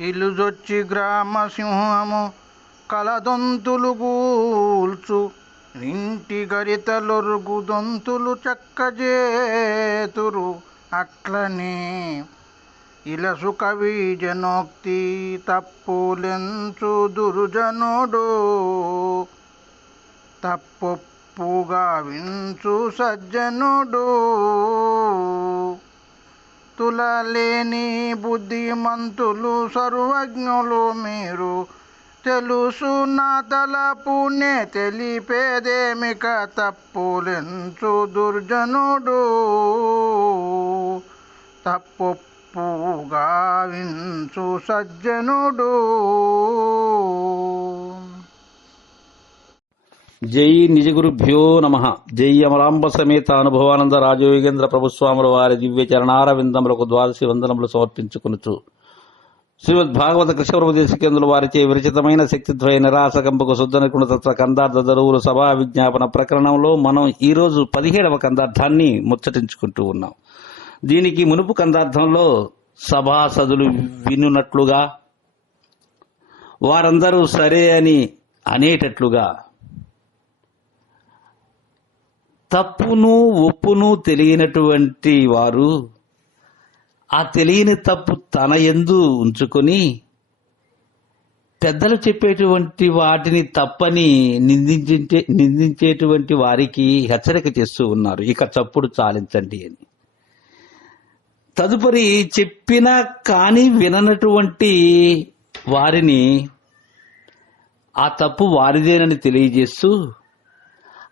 ఇలుజొచ్చి గ్రామ సింహము కలదొంతులు గూల్చు ఇంటి గరితలొరుగు దొంతులు చక్కజేతురు. అట్లనే ఇలసు కవి జనోక్తి తప్పులెంచు దుర్జనుడు. తప్పొప్పుగా వించు సజ్జనుడు. తులలేని బుద్ధిమంతులు సర్వజ్ఞులు మీరు. తెలుసు నా తలపునే తెలిపేదేమిక తప్పులెంచు దుర్జనుడు. తప్పొప్పుగా వించు సజ్జనుడు. జై నిజగురుభ్యో నమ. జై అమరాంబ సమేత అనుభవానంద రాజయోగేంద్ర ప్రభుస్వాముల వారి దివ్య చరణారవిందములకు ద్వాదశి వందనములు సమర్పించుకునుచు. శ్రీమద్ భాగవత కృష్ణోపదేశకేంద్రుల వారిచే విరచితమైన శక్తిద్వయ నిరాసకంపకు శుద్ధ నిపుణతత్వ కందార్థ దరువులు సభా విజ్ఞాపన ప్రకరణంలో మనం ఈరోజు పదిహేడవ కందార్థాన్ని ముచ్చటించుకుంటూ ఉన్నాం. దీనికి మునుపు కందార్థంలో సభాసదులు వినున్నట్లుగా వారందరూ సరే అని అనేటట్లుగా తప్పును ఒప్పును తెలియనటువంటి వారు ఆ తెలియని తప్పు తన ఎందు ఉంచుకొని పెద్దలు చెప్పేటువంటి వాటిని తప్పని నిందించే నిందించేటువంటి వారికి హెచ్చరిక చేస్తూ ఉన్నారు. ఇక చప్పుడు చాలించండి అని. తదుపరి చెప్పినా కానీ విననటువంటి వారిని ఆ తప్పు వారిదేనని తెలియజేస్తూ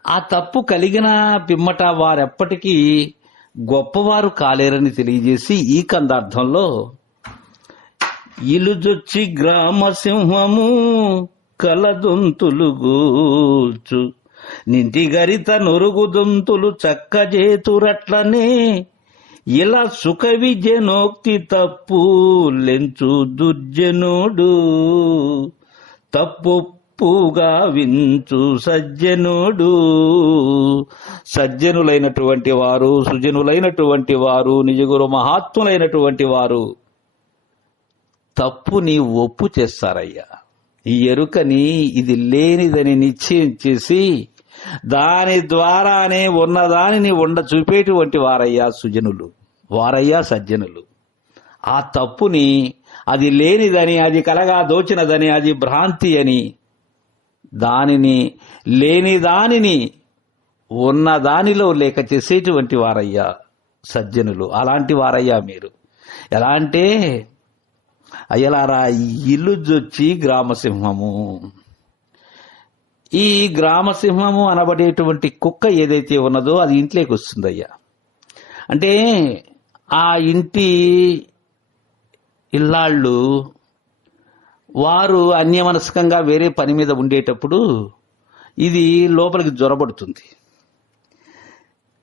ఆ తప్పు కలిగిన పిమ్మట వారెప్పటికీ గొప్పవారు కాలేరని తెలియజేసి ఈ కందార్థంలో ఇలుజొచ్చి గ్రామ సింహము కలదొంతులు గూచు నింటి గరిత నొరుగు దొంతులు చక్కజేతురట్లనే ఇలా సుఖ విజనోక్తి తప్పు లెంచు దుర్జనుడు. తప్పు తప్పుగా వించు సజ్జనుడు. సజ్జనులైనటువంటి వారు సుజనులైనటువంటి వారు నిజగురు మహాత్ములైనటువంటి వారు. తప్పుని ఒప్పు చేస్తారయ్యా. ఈ ఎరుకని ఇది లేనిదని నిశ్చయం చేసి దాని ద్వారానే ఉన్నదానిని ఉండ చూపేటువంటి వారయ్యా సుజనులు. వారయ్యా సజ్జనులు. ఆ తప్పుని అది లేనిదని అది కలగా దోచినదని అది భ్రాంతి అని దానిని లేని దానిని ఉన్న దానిలో లేక చేసేటువంటి వారయ్యా సజ్జనులు. అలాంటి వారయ్యా మీరు. ఎలా అంటే అయ్యలారా ఇల్లుజొచ్చి గ్రామసింహము. ఈ గ్రామసింహము అనబడేటువంటి కుక్క ఏదైతే ఉన్నదో అది ఇంట్లోకి వస్తుందయ్యా. అంటే ఆ ఇంటి ఇల్లాళ్ళు వారు అన్యమనస్కంగా వేరే పని మీద ఉండేటప్పుడు ఇది లోపలికి జ్వరబడుతుంది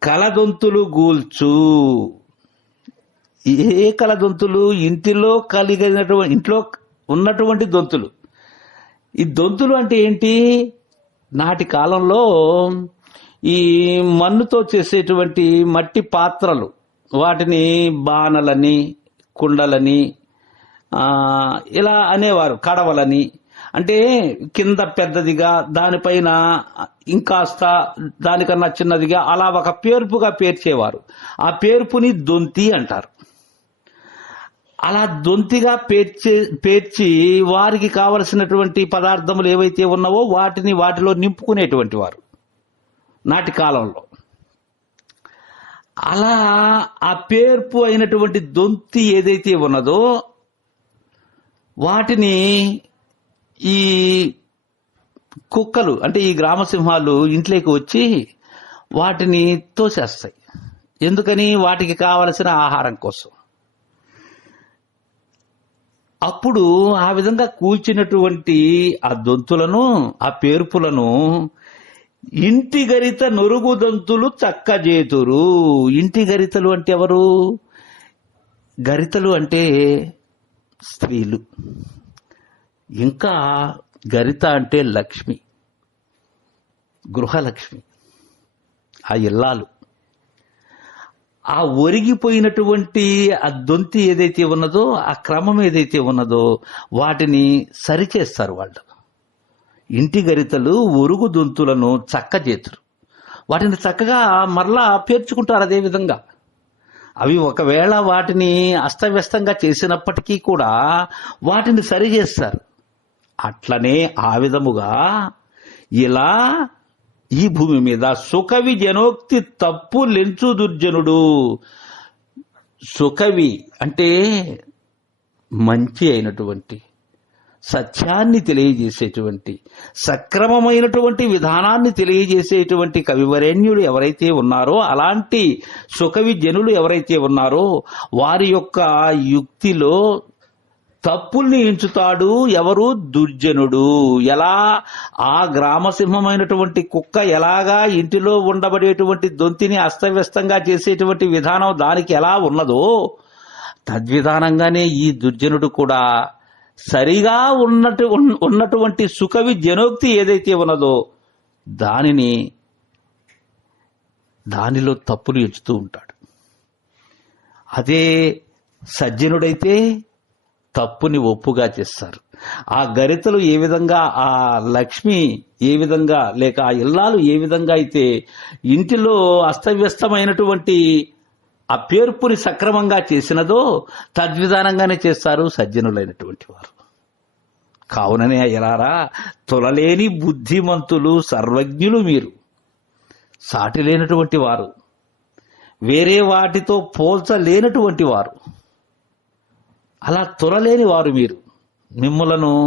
కలదొంతులు గూల్చు. ఏ కలదొంతులు? ఇంటిలో కలిగినటువంటి ఇంట్లో ఉన్నటువంటి దొంతులు. ఈ దొంతులు అంటే ఏంటి? నాటి కాలంలో ఈ మన్నుతో చేసేటువంటి మట్టి పాత్రలు. వాటిని బాణలని కుండలని ఇలా అనేవారు కడవలని. అంటే కింద పెద్దదిగా దానిపైన ఇంకాస్త దానికన్నా చిన్నదిగా అలా ఒక పేర్పుగా పేర్చేవారు. ఆ పేర్పుని దొంతి అంటారు. అలా దొంతిగా పేర్చే పేర్చి వారికి కావలసినటువంటి పదార్థములు ఏవైతే ఉన్నావో వాటిని వాటిలో నింపుకునేటువంటి వారు. నాటి కాలంలో. అలా ఆ పేర్పు అయినటువంటి దొంతి ఏదైతే ఉన్నదో వాటిని ఈ కుక్కలు అంటే ఈ గ్రామసింహాలు ఇంట్లోకి వచ్చి వాటిని తోసేస్తాయి. ఎందుకని? వాటికి కావలసిన ఆహారం కోసం. అప్పుడు ఆ విధంగా కూల్చినటువంటి ఆ దొంతులను ఆ పేర్పులను ఇంటి గరిత నొరుగు దంతులు చక్కజేతురు. ఇంటి గరితలు అంటే ఎవరు? గరితలు అంటే స్త్రీలు. ఇంకా గరిత అంటే లక్ష్మి గృహలక్ష్మి ఆ ఇల్లాలు. ఆ ఒరిగిపోయినటువంటి ఆ దొంతి ఏదైతే ఉన్నదో ఆ క్రమం ఏదైతే ఉన్నదో వాటిని సరిచేస్తారు వాళ్ళు. ఇంటి గరితలు ఒరుగు దొంతులను చక్కజేతురు. వాటిని చక్కగా మరలా పేర్చుకుంటారు అదే విధంగా. అవి ఒకవేళ వాటిని అస్తవ్యస్తంగా చేసినప్పటికీ కూడా వాటిని సరి చేస్తారు. అట్లనే ఆ విధముగా ఇలా ఈ భూమి మీద సుఖవి జనోక్తి తప్పు లెంచు దుర్జనుడు. సుఖవి అంటే మంచి అయినటువంటి సత్యాన్ని తెలియజేసేటువంటి సక్రమమైనటువంటి విధానాన్ని తెలియజేసేటువంటి కవివరేణ్యుడు ఎవరైతే ఉన్నారో అలాంటి సుకవి జనులు ఎవరైతే ఉన్నారో వారి యొక్క యుక్తిలో తప్పుల్ని ఎంచుతాడు ఎవరు? దుర్జనుడు. ఎలా? ఆ గ్రామసింహమైనటువంటి కుక్క ఎలాగా ఇంటిలో ఉండబడేటువంటి దొంతిని అస్తవ్యస్తంగా చేసేటువంటి విధానం దానికి ఎలా ఉన్నదో తద్విధానంగానే ఈ దుర్జనుడు కూడా సరిగా ఉన్నట్టు ఉన్నటువంటి సుకవి జనోక్తి ఏదైతే ఉన్నదో దానిని దానిలో తప్పులు ఎంచుతూ ఉంటాడు. అదే సజ్జనుడైతే తప్పుని ఒప్పుగా చేస్తారు. ఆ గరితలు ఏ విధంగా ఆ లక్ష్మి ఏ విధంగా లేక ఆ ఇల్లాలు ఏ విధంగా అయితే ఇంటిలో అస్తవ్యస్తమైనటువంటి ఆ పేర్పుని సక్రమంగా చేసినదో తద్విధానంగానే చేస్తారు సజ్జనులైనటువంటి వారు. కావుననే ఎలారా తొలలేని బుద్ధిమంతులు సర్వజ్ఞులు మీరు. సాటి లేనటువంటి వారు. వేరే వాటితో పోల్చలేనటువంటి వారు. అలా తొలలేని వారు మీరు. మిమ్మలను